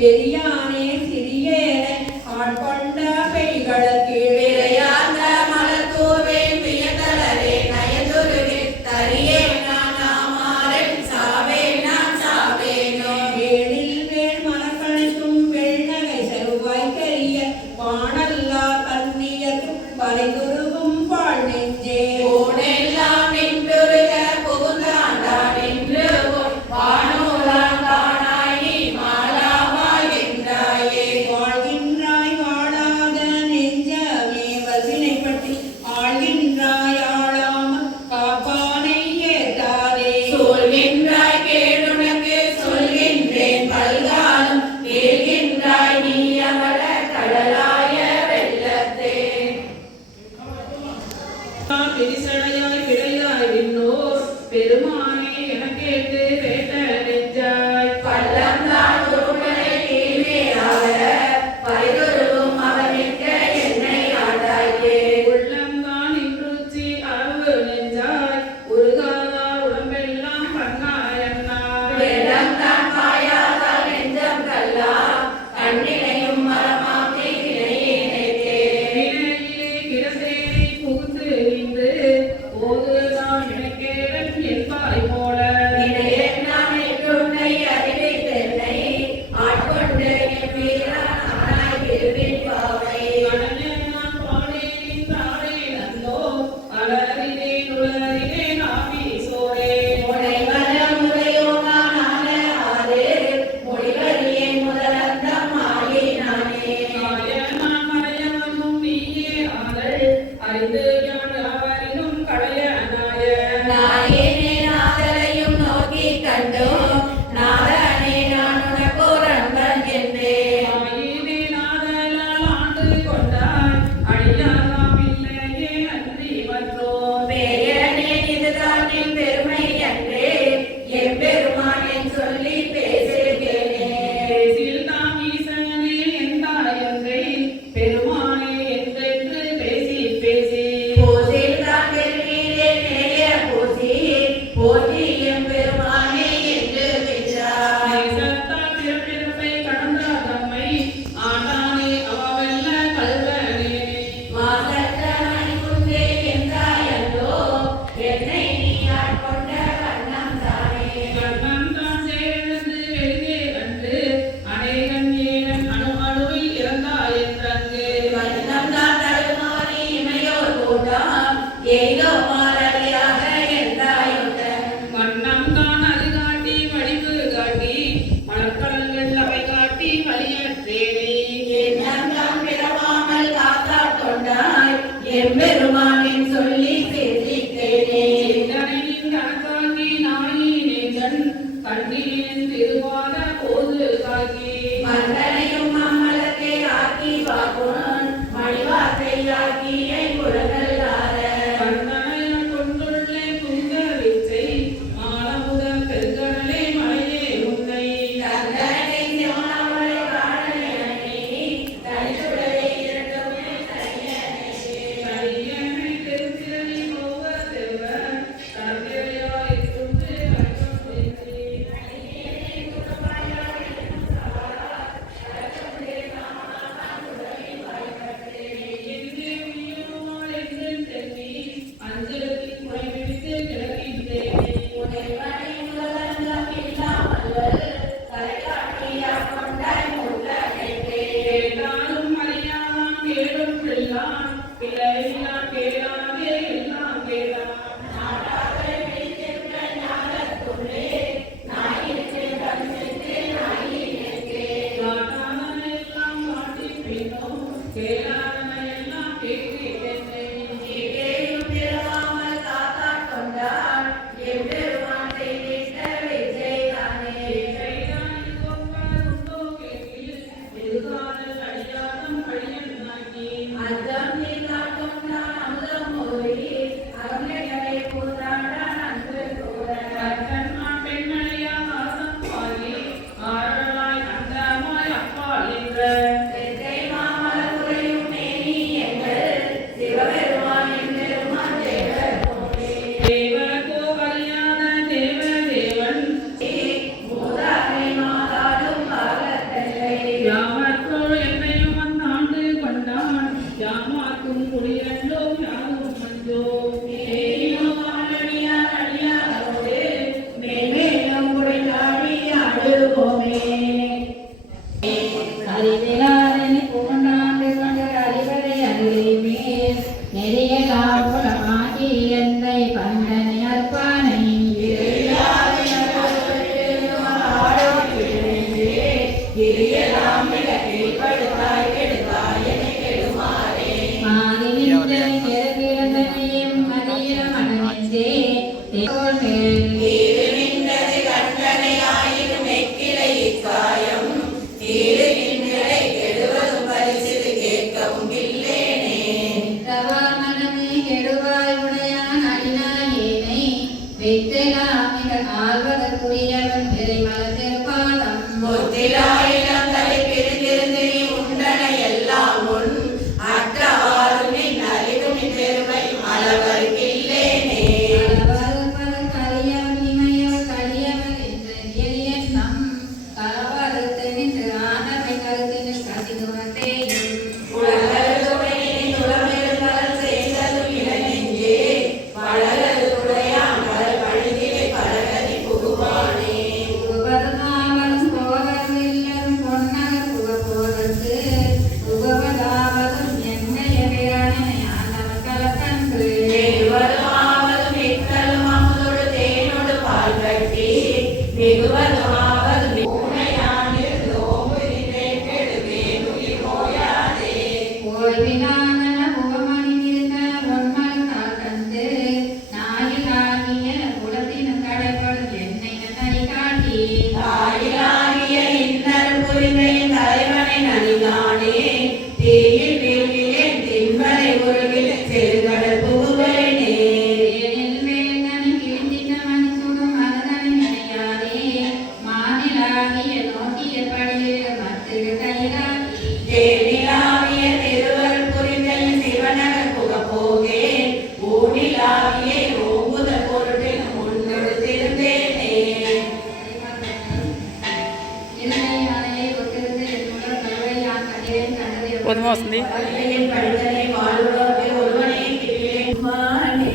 பெரியானே சிறியேனை ஆட்கொண்ட பெய்களுக்கு விரையார்ந்த மலர்தூவேன் வியதளரே நயதுருவே தரியே நாமாறன் சாவே நான் சாவேனோ வேளில் வேள் மனக்கழுத்தும் வெள்நகை செருவாய் கரிய வானல்லா கண்ணியத்தும் பறைதுருவும் பாழ் நெஞ்சே ஓனெல்லாம் நின்றுருக புகுந்தாண்டா நின்று பெருமானே என கேட்டு வேட்ட நெஞ்சாய் பள்ளம் தான் உருமனை தீமையாக பரிதுருவும் அவனிக்க என்னை ஆடாயே உள்ளம் தான் இன்றுச்சி அளவு நெஞ்சாய் உருகாதா உடம்பெல்லாம் பண்ணாயண்ணா வேடம் தான் பாயாதா நெஞ்சம் கல்லா கண்ணினையும் மரமாம் தீவினையிலே வினையிலே கிடசேரி புகுந்து நின்று போதுதான் எனக்கேறன் என்பாய் போல இடையே நான் என்றுன்னை அறிவை பெண்ணை ஆட்கொண்டு என் வீரானாய் விரும்பின் பாவை கடனே நான் பாடேன் தானே நந்தோ அலறினே நுழறினே நாவி சோரே முனை வர முறையோ நான் ஆன ஆறு மொழிகளியே முதலந்தம் ஆகி நானே ஆய நான் மறையவனும் நீயே ஆதல் அறிந்து யான் அவரினும் கடைய நாயனே நாதரையும் நோக்கி கண்டோம் நாதனே நான் உனக்கோரன்பன் என்றேன் ஆயினே நாதலால் ஆண்டு கொண்டாய் அடியாதாம் இல்லையே நன்றி மற்றோர் பேயனே இதுதான் என் பெருமை என்றே என் பெருமான் சொல்லி பேசுகிறேனே பேசில் தாம் ஈசனே எந்தாய் என்றே பெருமானே என்றென்று பேசி பேசி போதில் தான் பெருமீரே நேய போசி போற்றியும் பெருமானே என்று பெற்றாய் சத்தால் பிறப்பெருமை கடந்த தம்மை ஆண்டானே அவவல்ல கல்வனே மாசற்ற மணிக்குன்றே என்றாயல்லோ என்னை நீ ஆட்கொண்ட கண்ணம் தானே கண்ணம் தான் சேர்ந்து வெளியே வந்து அநேகன் ஏனன் அணுவில் இறந்தாய் என்றங்கு கண்ணம் தான் தருமாறி இமையோர் கூட்டம் ஏதோ மாறலியாக என்றாயுடன் வண்ணம் தான் அது காட்டி வடிவு காட்டி மலர்கடல்கள் அவை காட்டி வலியற்றேனே எண்ணம் தான் பிறவாமல் காத்தா கொண்டாய் எம்பெருமானின் சொல்லி பேசித்தேனே இதனின் கணக்காகி நாயினேன் கண்ணீரின் திருவாத போது காக்கி மன்னனையும் அம்மலத்தை ஆக்கி வாக்குன் மணிவார்த்தை ஆக்கியை புறங்கல்லாத கண்ணனையும் கொண்டுள்ளே குங்க விச்சை மாலமுத பெருங்கடலே மலையே உன்னை கந்தனை சிவனாமலை காணனை தனிச்சுடரை இரண்டுமே தனியனை திருச்சிரணி போக செல்வ தரத்திரையாய் துண்டு வணக்கம் செய்தி அஞ்சலத்தின் முறைபிடித்து கிடக்கின்றேன் உன்னை முதலங்கம் இல்லாமல் தலைகாட்டியா கொண்டாய் கேட்டாலும் அறியான் கேடும் பிள்ளான் பிள்ளையில்லான் கேளாதே எல்லாம் கேளான் நாடாவை வைத்திருக்க ஞானத்துள்ளே நாயிற்கு கண்ணிற்கு நாயினேற்கே நாட்டானெல்லாம் காட்டி பின்னும் கேளாதனையெல்லாம் கேட்கிறேன் கேட்டையும் பிறவாமல் காத்தா கொண்டான் எம்பெருமான் செய்திட்ட விஜய்தானே விஜய்தானே ஒருவர் உண்டோ கேட்கில் எதுகாதல் அடியாதம் அடியன் நாக்கி அர்த்தம் நீ காட்டும் நான் அமுதம் மோரி அருணைகளை பூத்தாட அன்று கூட கர்த்தன் நான் பெண்மணியா ஆசம் பாரி ஆரலாய் அந்தமாய் அப்பால் என்ற யாதும் குடியல்லோம் யாதும் மஞ்சோ ஏரியும் அடியார் அடியாரோடு மேலும் குறைந்தாடி ஆடுவோமே அறிவிலாதனி பூண்டாண்டு கொண்டு அறிவரை அறிவே நெறிய காப்புலமாகி எந்தை பந்தனை அற்பானை ஆழ்வதற்குரியவன் பெரை மலர்ந்திருப்பாதம் முத்திலாயிரம் தலை பிரிந்திருந்து உண்டன எல்லாம் உன் அற்றவாறும் நின் அறிவும் நின் பெருமை அளவருக்கில்லேனே அளவருப்பதற்கு அறியவர் இமையவர் கலியவர் என்று எளியன் நம் களவறுத்து நின்று ஆனவை கருத்தினில் கசிதுவந்தேயும் உலகது துணையினின் உலகிருந்தல் சேர்ந்ததும் இளநெஞ்சே வளரது துணையான் வளர் பழுதிலே பரகதி புகுவானே உபதமாவதும் போவது இல்லதும் பொன்னகர் புகப்போதற்கு உபவதாவதும் என்னையவையான ஆண்டவன் கலக்கன்று வெகுவதுமாவதும் எத்தலும் அமுதொடு தேனொடு பால் கட்டி வெகுவதுமாவதும் பூனையானில் ஓம்பு நின்றேன் கெடுவேன் உயிர் போயாதே ஓய்வினாதன புகமணி நிறுத்த ஒன்மல் காக்கந்து நாயிலாகிய குலத்தினும் கடைப்படும் என்னை நன்னறி காட்டி தாயிலாகிய இன்னல் புரிந்தையின் தலைவனை நனிகானே தீயில் வீழ்விலேன் தின்பனை உருவில் செருகடல் புகுவேனே ஏனில் வேந்தனை கிழிந்திட்ட மணி சுடும் மருதனை நினையாதே மானிலாகிய நோக்கிய படியிட மத்திடு கையிலாகி தேனிலாவிய திருவருள் புரிந்தையின் சிவனகர் புகப்போகேன் ஊனிலாவிய ஓங்குதல் பொருட்டில் முன்னெடுத்திருந்தேனே இல்லை மலையை ஒத்திருந்து என்னுடன் கருவை யான் கண்டேன் கண்டதை போதுமா வசந்தி? பள்ளியின் பழுதனை வாழ்வுறவே ஒருவனே கிட்டிலேன் மானே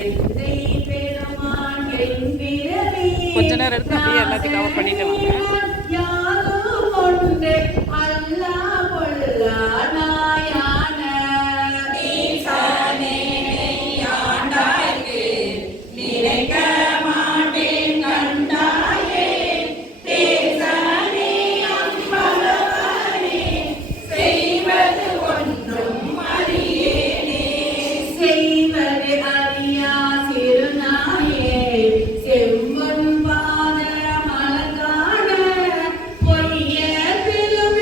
எந்தை பெருமான் என் பிறவியே கொஞ்ச நேரம் எடுத்து அப்படியே எல்லாத்தையும் கவர் பண்ணிட்டு வாங்க. யாரும் கொண்டு அல்லா பொல்லானாயான ஈசானே ஆண்டாய்க்கு நினைக்க மாட்டேன் கண்டாயே தேசானே அம்பலவானே செய்வது ஒன்றும் அறியேனே செய்வது அறியா சிறுநாயே செம்பொன் பாத மலர்காண பொய்ய பிலும்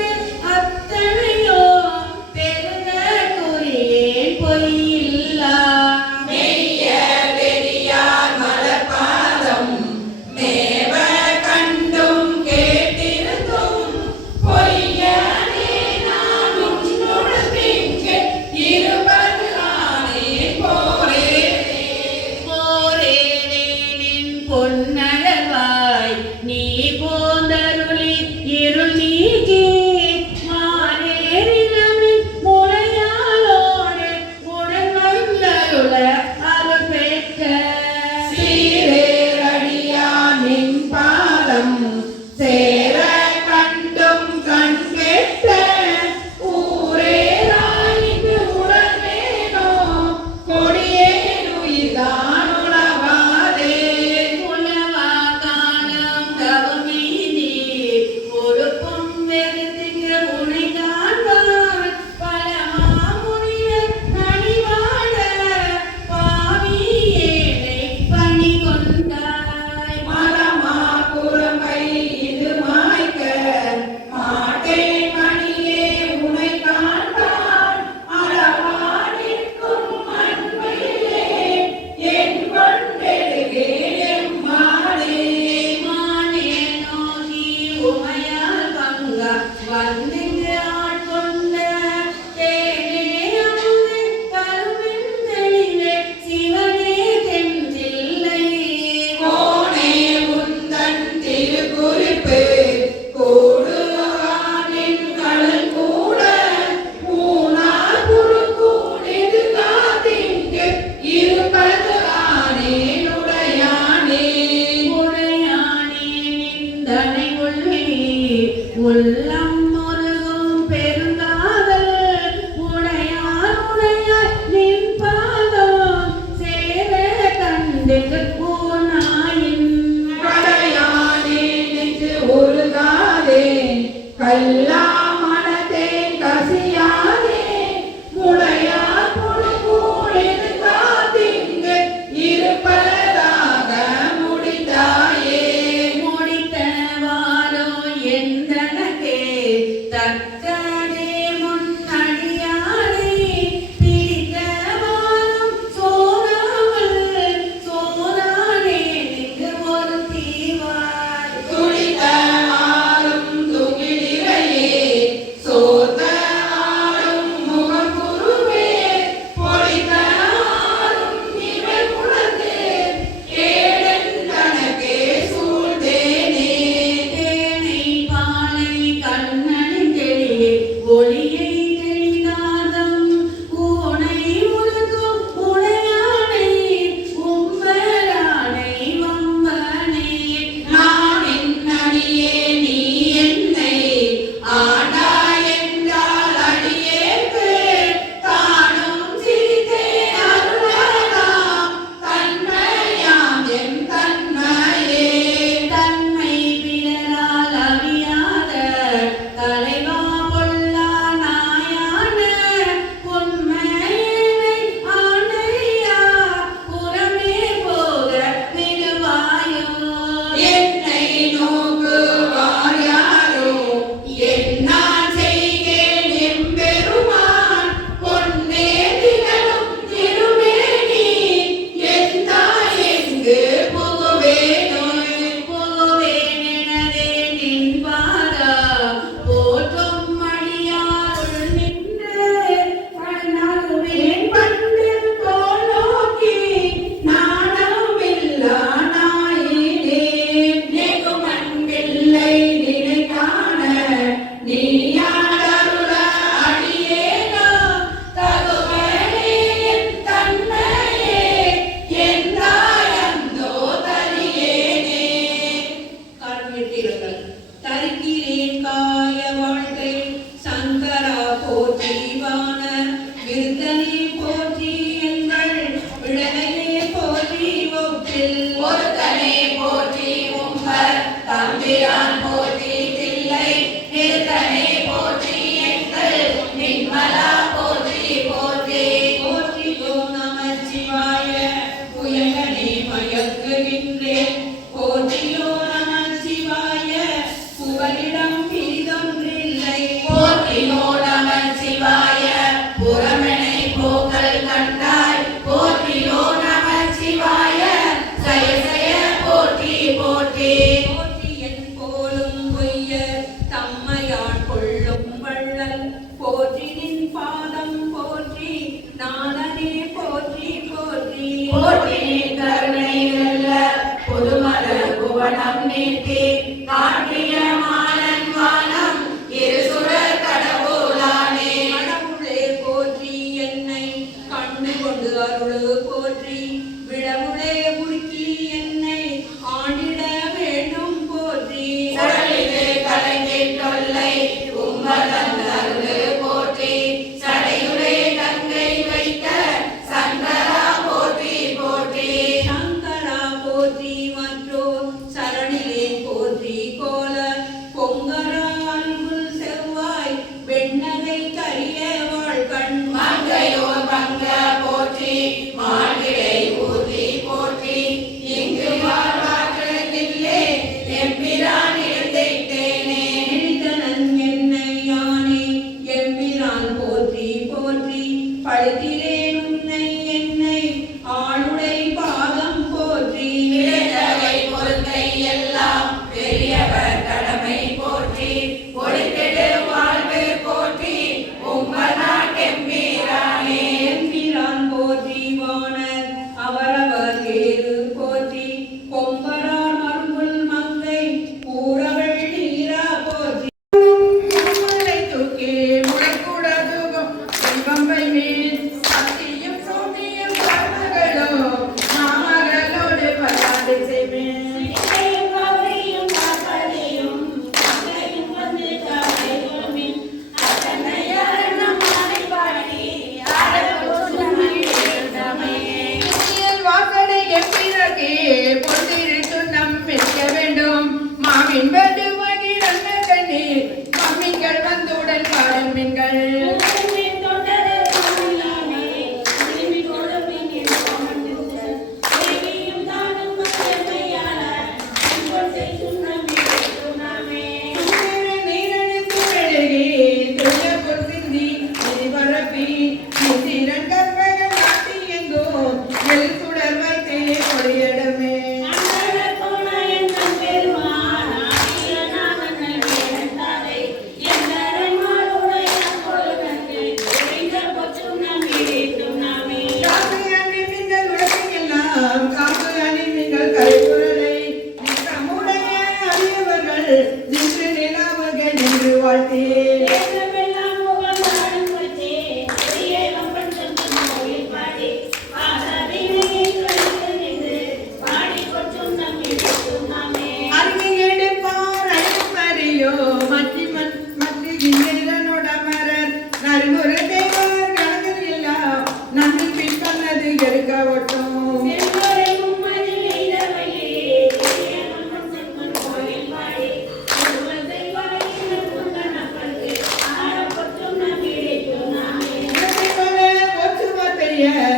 கருமுறை தேவர் கணக்கது எல்லாம் நன்றி பின் பண்ணது எடுக்க ஒட்டும்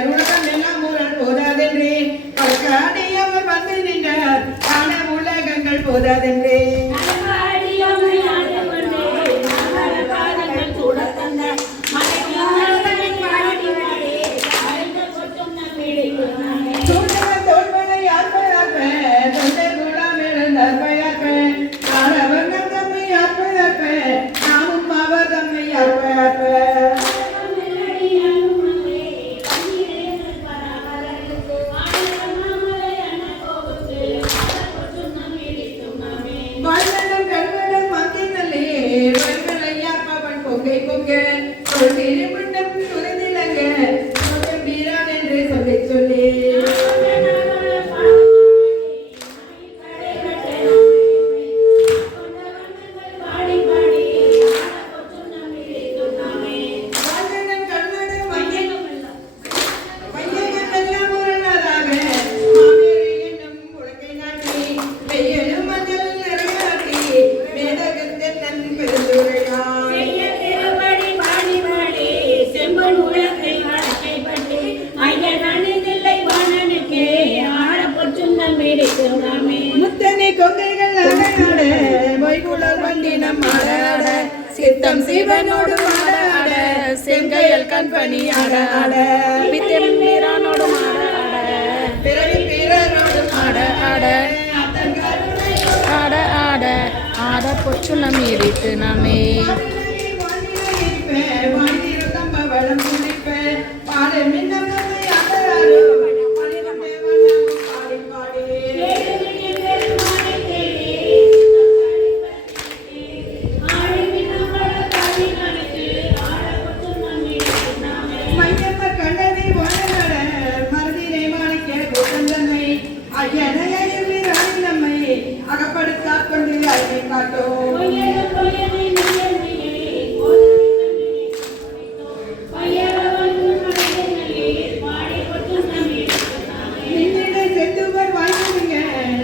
உலகம் எல்லாம் முரண் போதாதென்றே அவர் வந்து நின்றார் ஆன உலகங்கள் போதாதென்றே முத்தனை கொங்கைகள் அடையாட மொய்குழல் வண்டினம் ஆட சித்தம் சிவனோடு ஆட செங்கையல் கண்பணி ஆட பித்தெம்பிரானோடு ஆட பிறவி பிறனோடு ஆட ஆட பொச்சுலம் ஏறிட்டு நாமே வளம் குளிப்பேன் பாடு மின்னம் அகப்படுத்தாக் கொண்டு அழகை காட்டும் செத்துவர் வாழ்ந்துங்க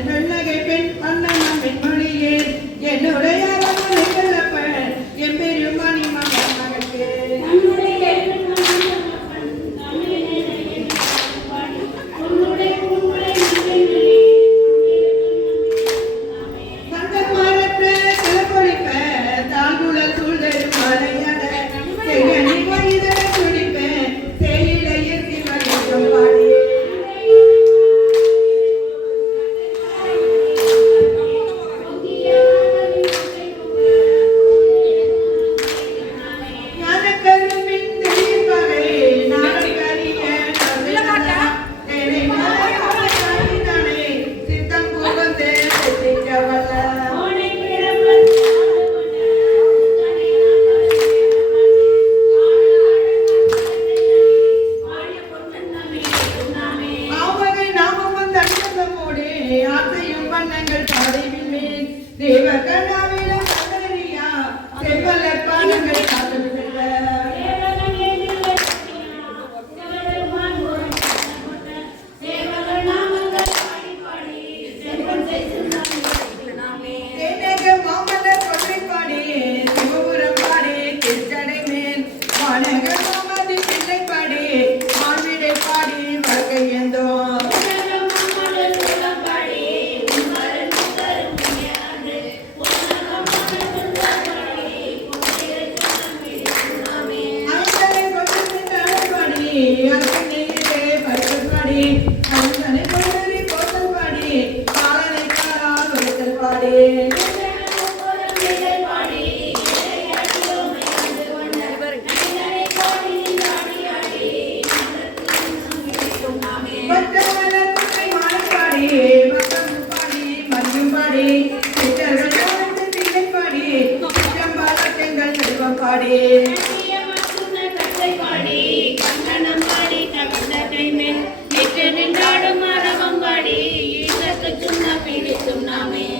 வெள்ளகை பெண் பண்ணம் பெண்மொழியே என்னுடைய என் பெருமானி மகனுக்கு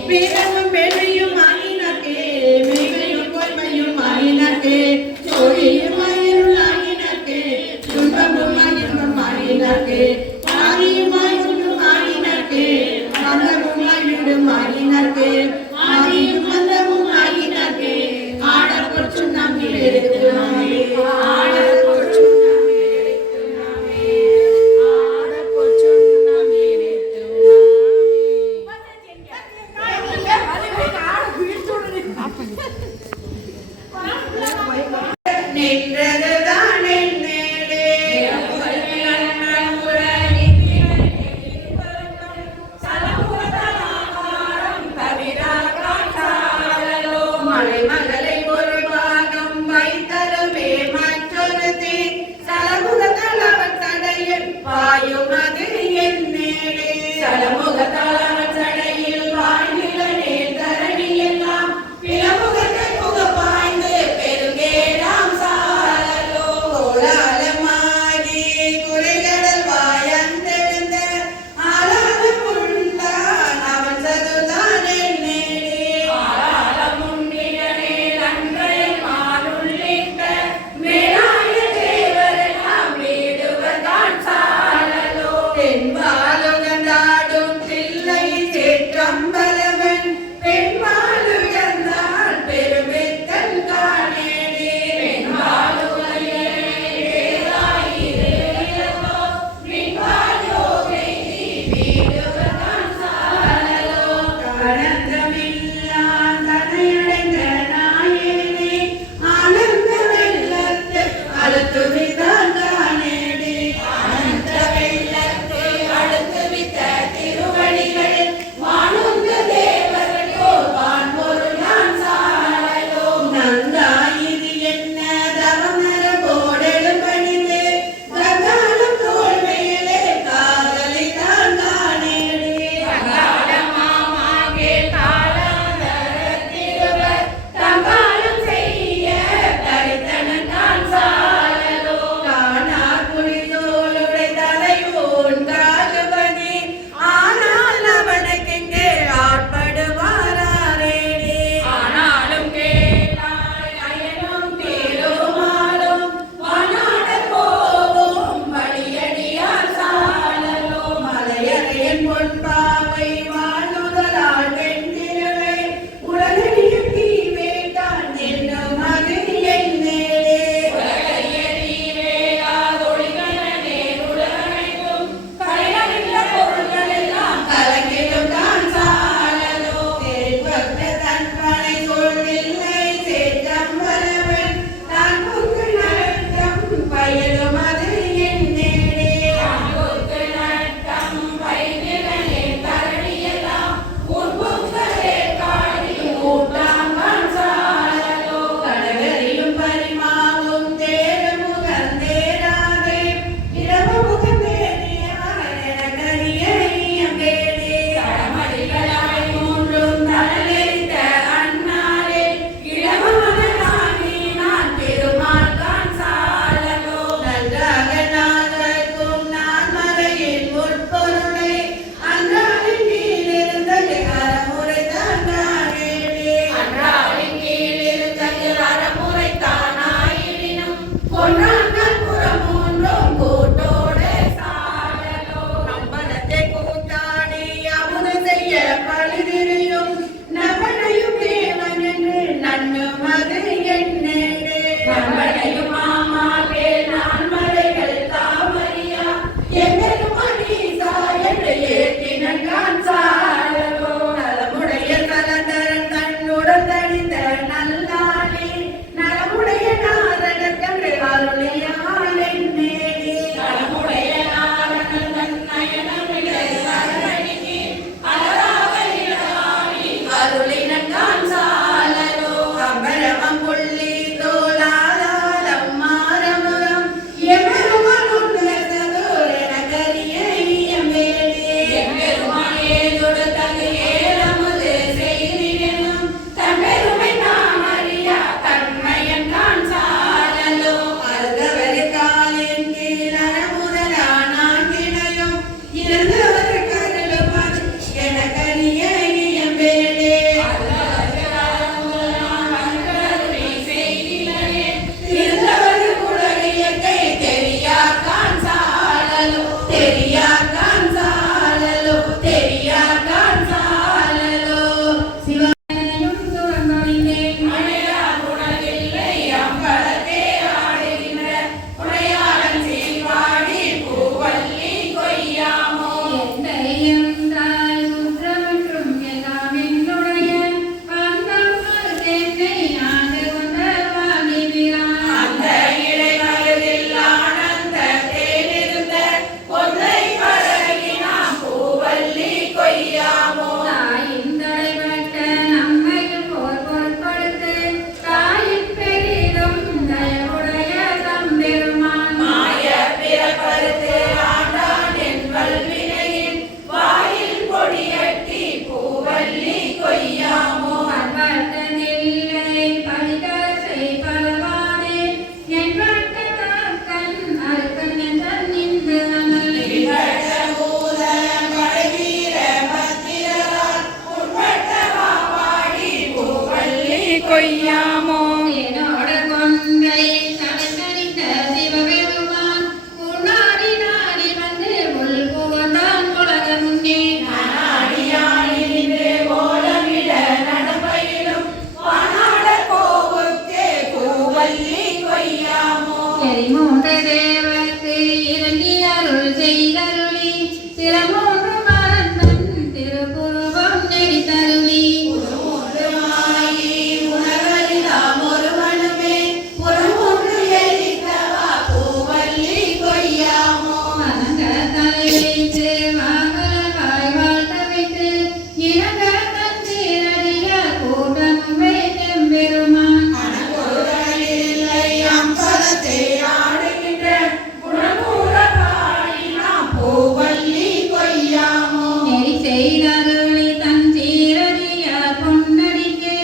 வீரமும் வேலையும் ஆயினக்கே, மேகையும் பொய்மையும் ஆயினக்கே, சோழியும் ஆயின ஒன்றாங்கள் புறம் மூன்றும் கூட்டோடு சாடலோ அம்பலத்தை கூத்தாடி அமுது செய்ய பழுதிரியும் நம்பனையும் தேவன் என்று நன்னும் அது என்னே நம்பனையும் மாமாவே நான் மலைகள் தாமரியா எங்கேயும் மணிசா என்று ஏற்றினான் சாடலோ நலமுடைய கலந்தரன் தன்னுடன் தனித்த நல்லாளே நலமுடைய நாரணக்கன்று அருளியால் என்னே நலமுடைய நாரணன் தன்னயனமிழை சரணடிக்கு அலராவலியாடி அருளினான் சாலலோ அம்பரமம் புள்ளி தோளாதாரம் மாரமுரம் எம்பெருமான் உன்னததோர் நகரிய இயம்பேடே எம்பெருமான் ஏதொடுத்தகு ஏலமுது செய்திடனும் தம்பெருமை நாம் அறியா தன்மையன் தான் சாலலோ அருகவரு காலின் கீழன முதலானான் கிணையும் இருந்தவர் கருளுமது எனக்கரிய இயம்பேடே இருந்தவர் உலகியற்கை தெரியாக்கான் சாலலோ தெரியாக்கான் சாலலோ தெரியாக்கான் சாலலோ சிவ யும் துறந்தொழிந்தேன் மழையா உணவில்லை அம்பலத்தே ஆடுகின்ற உடையாளன் சீர்வாடி பூவல்லி கொய்யாமோ எந்தையந்தாய் சுற்றமற்றும் எல்லாம் என்னுடைய பந்தம் தென்னை ஆண்டு கொண்ட வாணிபிரான் அந்த இடைமருதில் ஆனந்த தேனிருந்த பொன்னை பழகினாம் பூவல்லி கொய்யாமோ தாயின் தலைப்பட்ட நம்மையும் போர் பொருட்படுத்து தாயின் பெரிதும் தயவுடைய தம்பெருமான் மாய பிறப்பறுத்து ஆண்டான் என் வல்வினையின் வாயில் பொடியட்டி பூவல்லி கொய்யாமோ பண்பட்ட நெல்லை பரிகாசை பலவானே என்பட்ட தாக்கன் அறுக்கன் என்றன் நின்று இன்பட்ட மூல மழைவீர பத்திரரால் உட்பட்ட வாவாடி பூவல்லி கொய்யாமோ என்னோட கொன்றை தலைக்கணித்த சிவபெருமான் உன்னாடி நாடி வந்து உள் புகழ்ந்தான் உலக முன்னே நாடியானின்றே ஓலமிட நடப்பயிலும் வானாட கோவுக்கே பூவல்லி கொய்யாமோ எரிமூன்று தேவர்க்கு இறங்கி அருள் செய்தருளி திறமூன்று மறந்தன் திருப்புருவம் நெறித்தருளி உருமாயி உணவறிதாம் ஒருவனுமே புறமூன்று எரித்தவா பூவல்லி கொய்யாமோ வணங்க தலை வைத்து வாகலவாய் வாழ்த்த வைத்து இணங்க தந்தீரடிய கூட்டம் வைத்தெம்பெருமான் மனக்குறையில்லை அம்பலத்தை ஆடுகின்ற குணமூல பாடினாம் பூவல்லி கொய்யாமோ நெறி செய்தருளி தன் சீரடிய பொன்னடிக்கு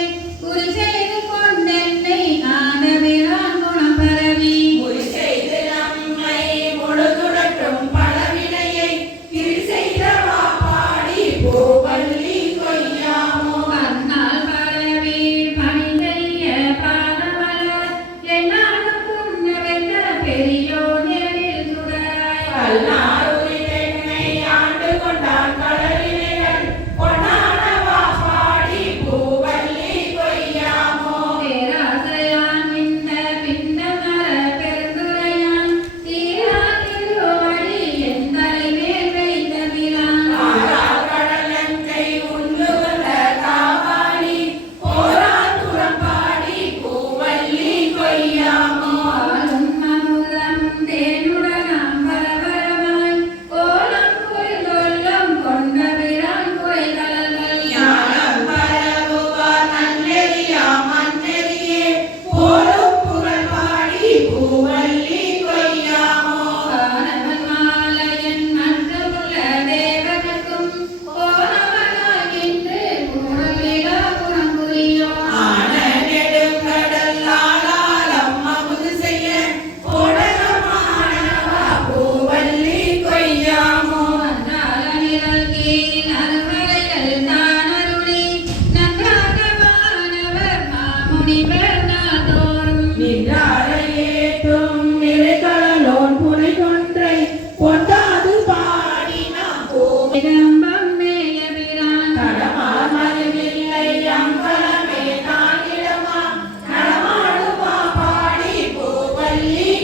குறி செய்து கொண்டென்னை ஆண்டவிரான் குணம் பரவி உரி செய்து நம்மை முழுதுடட்டும் பலவினையை திரு செய்தவா பாடி பூவல்லி கொய்யாமோ கண்ணால் பரவி பணிந்தறிய பாதமலர் என்னாலும் புன்னவென்ற பெரியோர் நேரில் சுடராய் கல்லாருரி பெண்ணை ஆண்டு கொண்டான் கடலினைகள் பொன்னானவா பாடி பூவல்லி கொய்யாமோ பேராசையான் இந்த பிண்டமர பெருந்துரையான் தீரா திருவடி என் தலைமேல் வைத்த பிரான் ஆறார் கடலங்கை உண்டு வந்த காவாடி போரான் புறம் பாடி பூவல்லி கொய்யாமோ பாலும் அமுதம்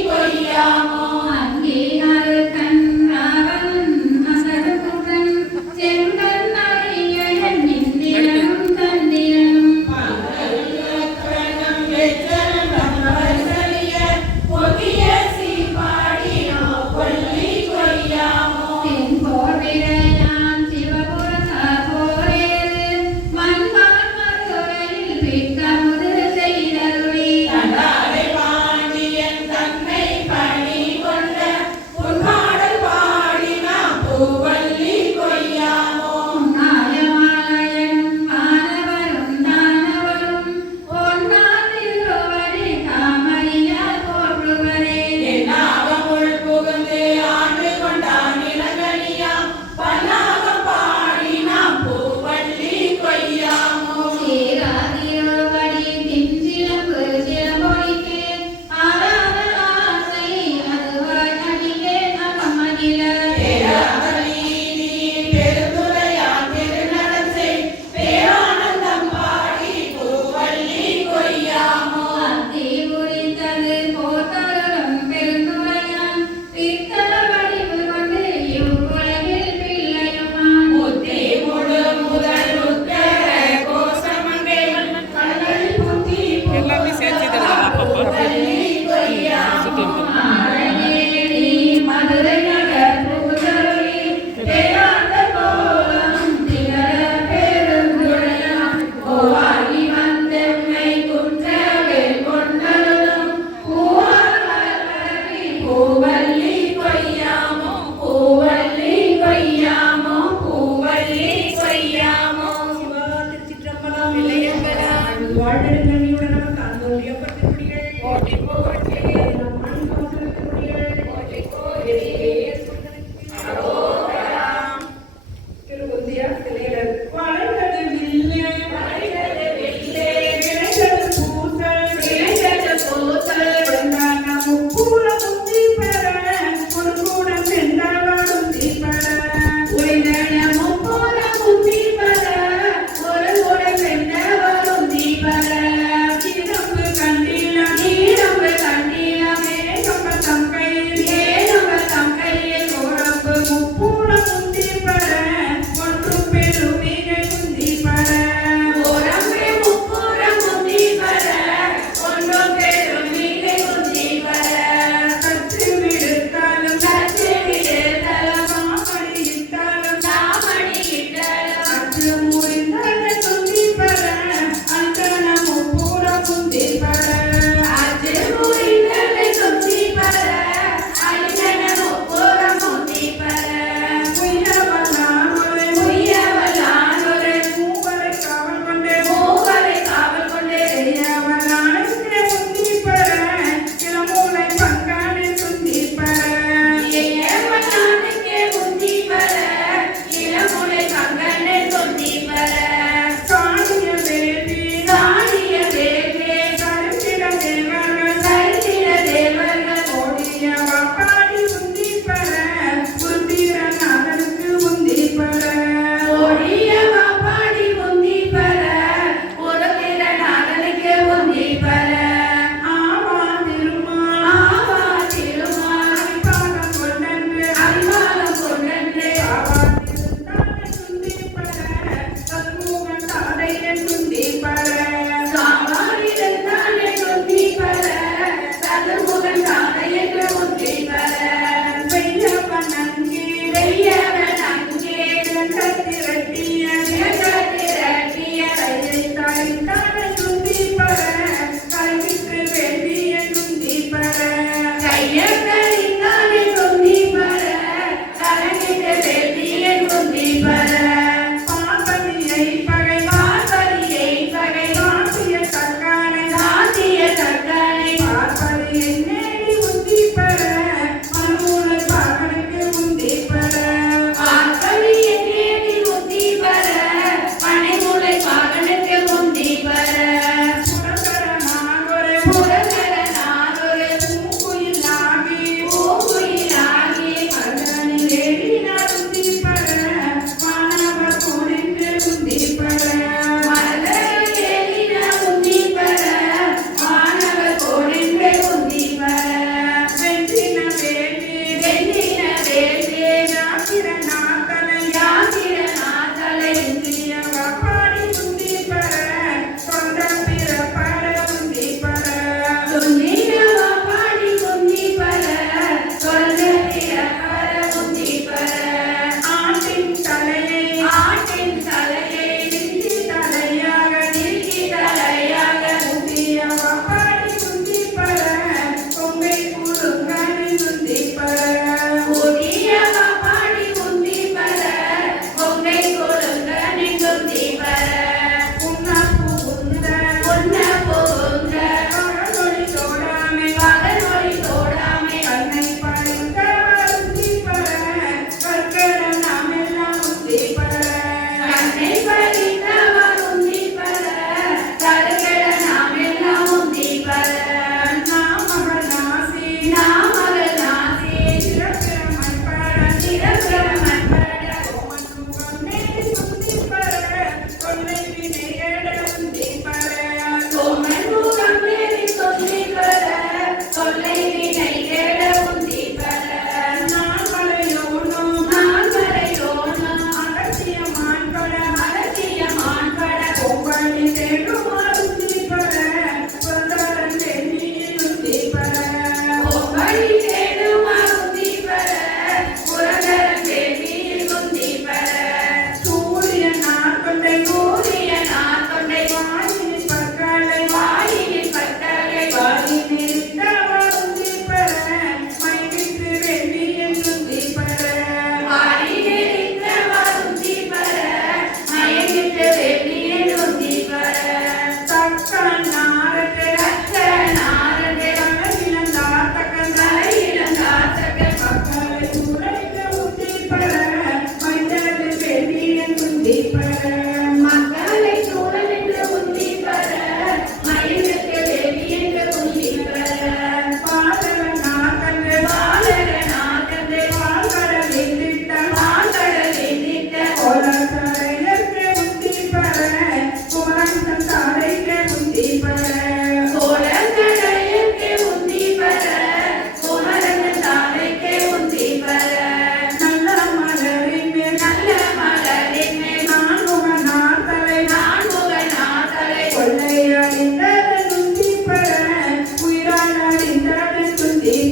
கொய்யாமோ அங்கே அருக்கன் ராவன் அசடுகுடன் செங்கன் அரியன் மிந்திரனும் தந்திரனும் பங்கல்லம் வெச்சனம் வர்சலிய பொதிய சீபாடினோ கொல்லி கொய்யாமோ தென்போர் விரையான் சிவபுரத்தார் போரேறு மண்பான் மதுரையில் பிக்கமுது செய்தருளி தண்டாரை பாண்டியன் தன்னை பணி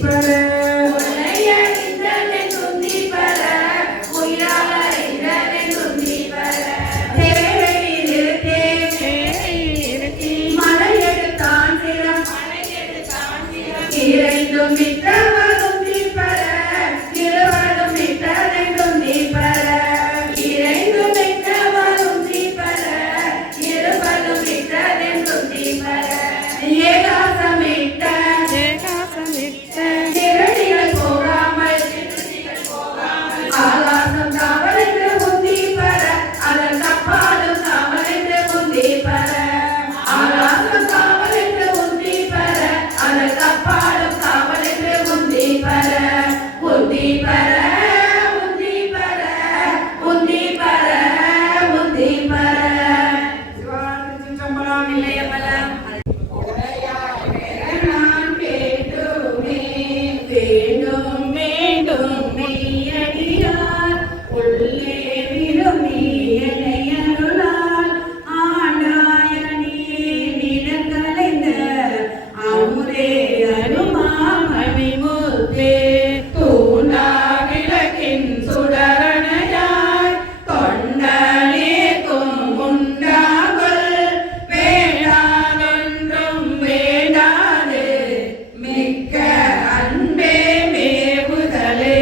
பெற உன்னையறிந்தவன் உந்தி பெற உயிரால் அறிந்தவன் உந்தி பெற தேவையிலே மலையெடுத்தான் சிரம் இறைந்தும் மிற்றவர் உந்தி பெற இருவரும் மிற்றதென்றும் உந்தி பெற இறைந்தும் மிற்றவர் உந்தி பெற இருவரும் மிற்றதென்றும் உந்தி பெற ஏகாசமிட்ட நிரடிகள் போகாமல் ஆகாசம் தாவரென்று உந்தி பெற அதன் தப்பாலும் தாவரென்று உந்தி பெற ஆகாசம் தாவரென்று உந்தி பெற அதன் தப்பாலும் தாவரென்று உந்தி பெற உந்தி பெற உந்தி பெற உந்தி பெற உந்தி பெற சிவானந்தம் இல்லையமலம் நான் கேட்டுமே வேண்டும் வேண்டும் மெய்யடியார் உள்ளே விரும்பி என்னை அருளால் ஆண்டாயணியே நிலங்களைந்த அமுதே அருமாமணி முத்தே தூண்டா விளக்கின் சுடரணையாய் தொண்டனே உண்டாகல் வேண்டாதொன்றும் வேண்டாது மிக்க அன்பே மேவுதலே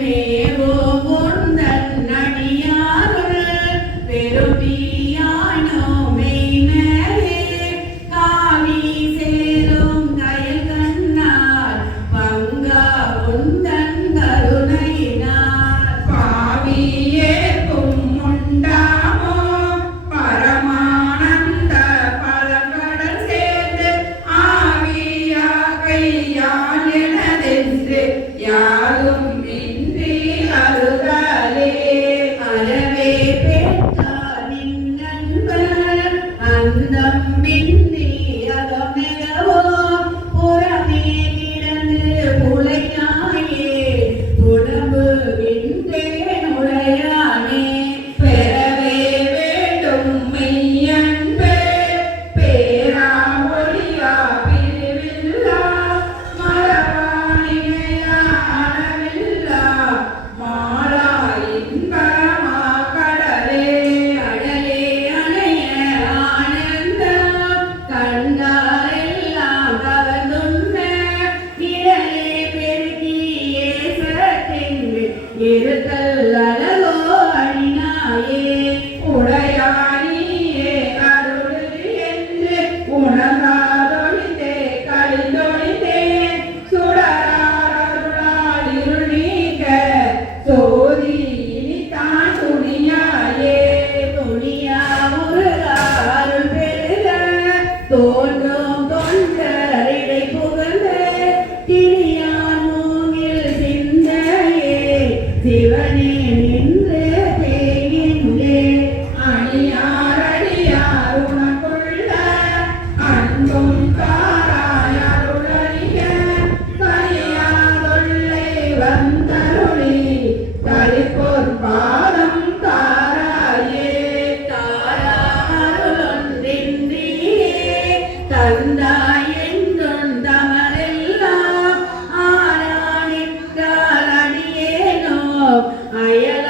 மேவும் உந்தன் அடியாருள் பெருமியானோ மெய்மேலே காவி சேரும் கயல் கண்ணால் பங்கா உந்தன் கருணையினார் பாவியே உண்டாமோ பரமானந்த பழங்கடல் சேர்ந்து ஆவியா கையால் எனதென்று யாரும் இன்றி அருகாலே அறவே பெற்றார் நின்னன்பர் அந்தம் மின்னி அகமெகவோ புறமே கிடந்து உழையாயே உடம்பு விண்டேன் உழையானே பெறவே வேண்டும் மெய்யன்பே பேரா ஒளியா பிரிவில்லா மரபானிமையா அளவில்லா மாலா இன்பமா கடலே அடலே அணைய ஆனந்த கண்டாரெல்லாம் கவர்ந்துண்ண நிழலே பெருகியே சத்தின்று இருத்தல் அழகோ அணினாயே உடையானியே அருள் என்று உணர்ந்தாதொழித்தே கழிந்தொழித்தேன் சுடராருளால் இருள் நீக்க சோதி இனித்தான் துணியாயே துணியா முருகா அருள் பெருக தோன்றும் தொண்டரிடை புகழ்ந்த திணியான் மூங்கில் சிந்தையே சிவனே நின்று தேகின்றே அணியாரடியார் உனக்குள்ள அன்பும் தாராய் அருளறிய கனியாதொல்லை வந்தருளி கலிப்போர் பாதம் தாராயே தாரா அருளொன்றின்றியே தந்தாய் என்றும் தமரெல்லாம் ஆராணித்தால் அடியேனோ அயல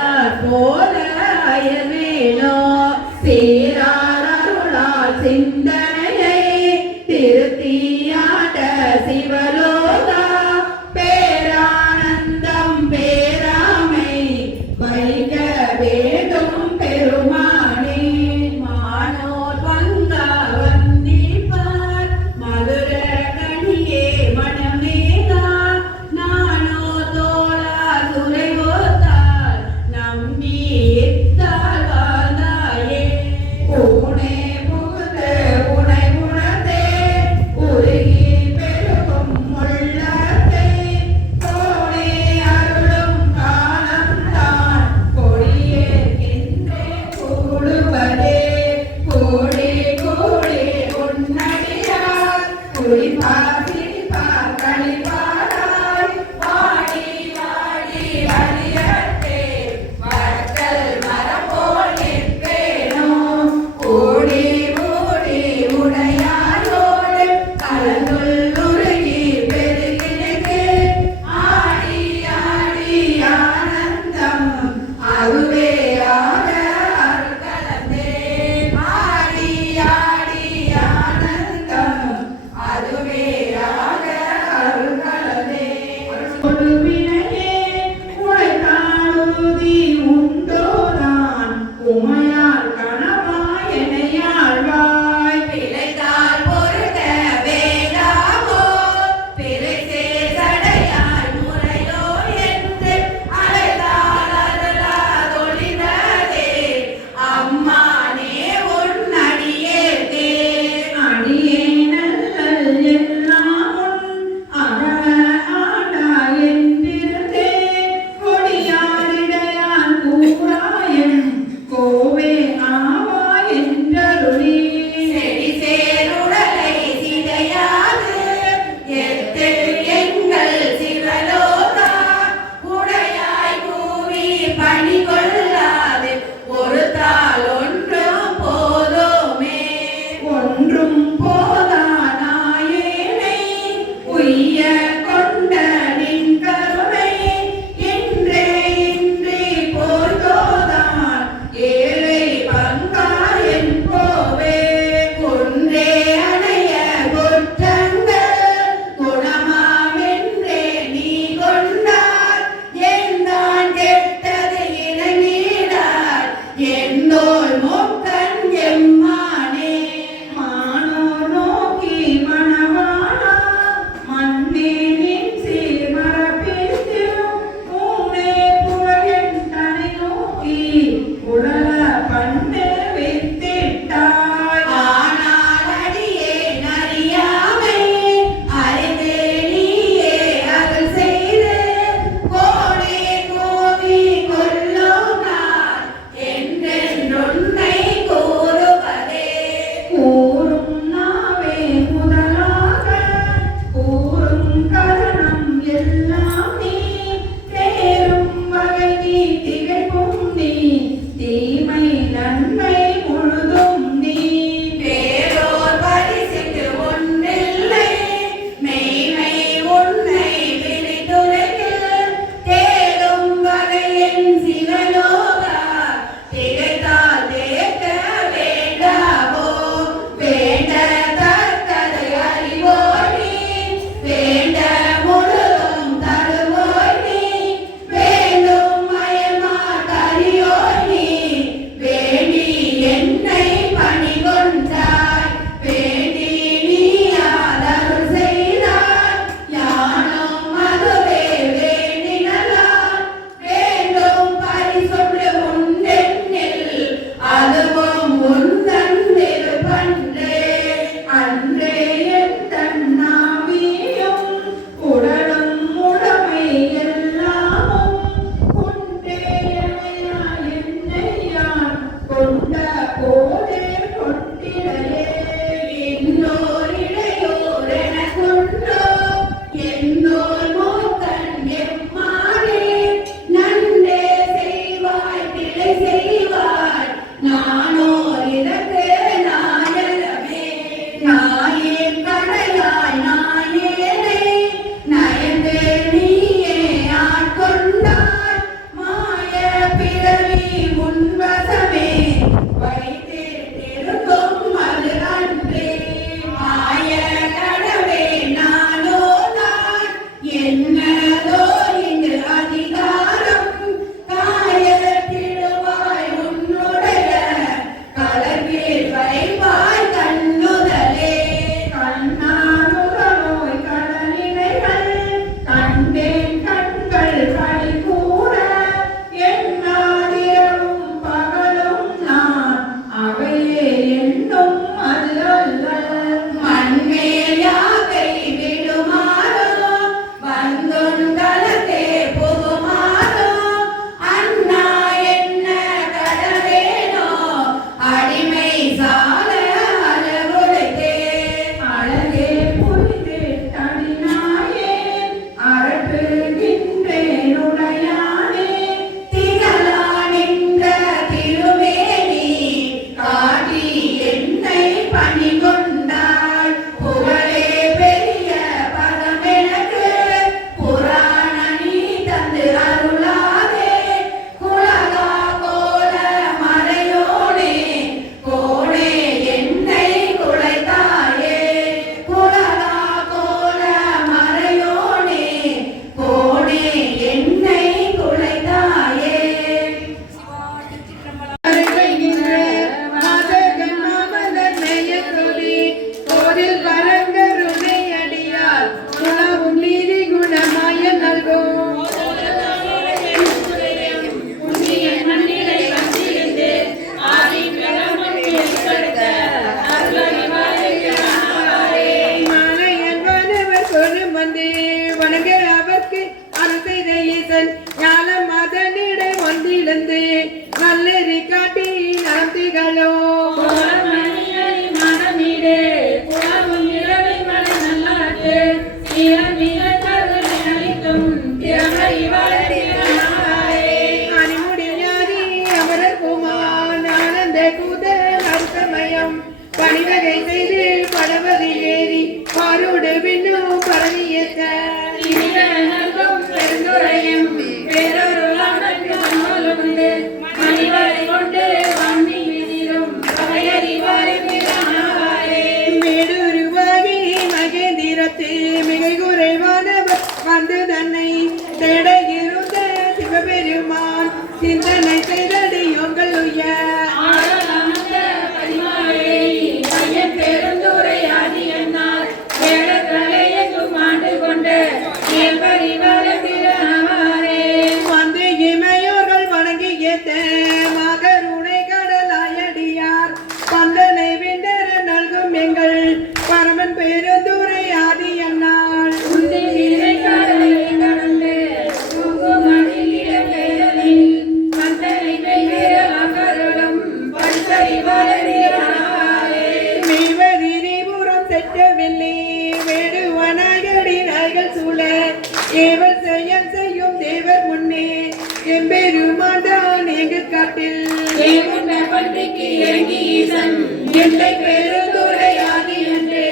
இறங்கி ஈசன் எந்தை பெருந்துரையாகி என்று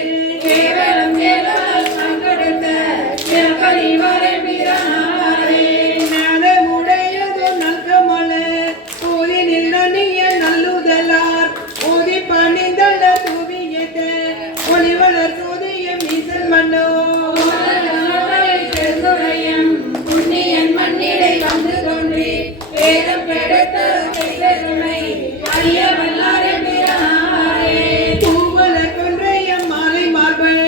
கேவலம் கேளால் பங்கெடுத்த திருப்பதிவாரே பிரானாரே நாதமுடையது நல்கமல ஊதி நின்னணிய நல்லுதலார் ஊதி பணிந்தள தூவியத ஒளிவளர் சோதியம் ஈசன் மன்னோ பெருந்துரையம் புண்ணியன் மண்ணிடை வந்து தோன்றி வேதம் கெடுத்த பெருமை அறிய வல்லாரே பிரானாரே பூவல கொன்றையம் மாலை மார்பன்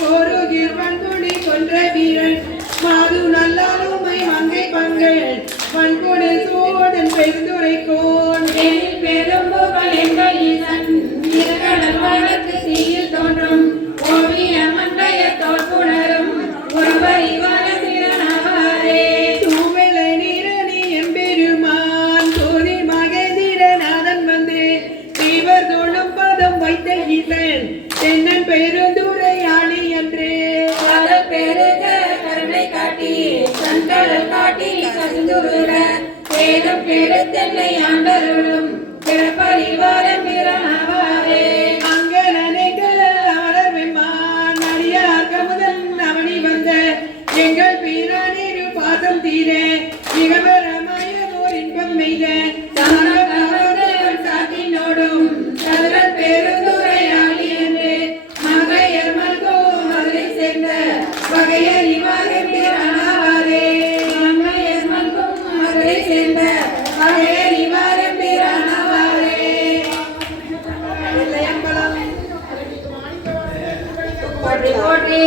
கோருகிர் பண்புடி கொன்ற வீரன் மாது நல்லாலுமை மங்கை பங்கள் பண்புடி சூடன் பெருந்துரைக்கோன் எனில் பெரும்புகள் எங்கள் ஈசன் திருக்கடல் வானத்து தீயில் தோன்றும் ஓவிய மண்டைய தோற்புணரும் ஒருவரிவான திறனாவாரே தூவெள நீரணி எம்பெருமான் சோதி மகேந்திரநாதன் வந்து தீவர் தோளும் பதம் வைத்த ஈசன் தென்னன் பெருந்துரையாளி என்று காதல் பெருக கருணை காட்டி தன்கடல் காட்டி கசிந்துருக வேதம் கெடுத்தென்னை ஆண்டருளும் பிறப்பறிவாரம் பிறனாவாரே அங்கனனைகள் அமரர் வெம்மான் அடியார் கமுதன் அவனி வந்த எங்கள் பீரானிரு பாசம் தீர மிகவரமாயதோர் இன்பம் மெய்த சமண சாத்தினோடும் கதிரல் பெருந்துரையாளி என்று மங்கையர் மல்கோ மதுரை சேர்ந்த வகையர் இவாறு பிறனாவாரே மங்கையர் மல்கும் மதுரை சேர்ந்த வகையர் இவாறு பிறனாவாரே இல்லையம்பலம் போற்றி போற்றி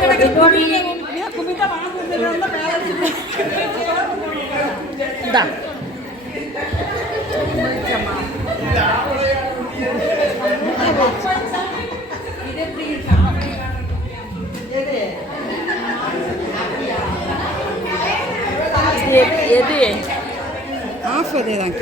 போற்றி போற்றி இந்தா எது ஆஃப் அதே தான்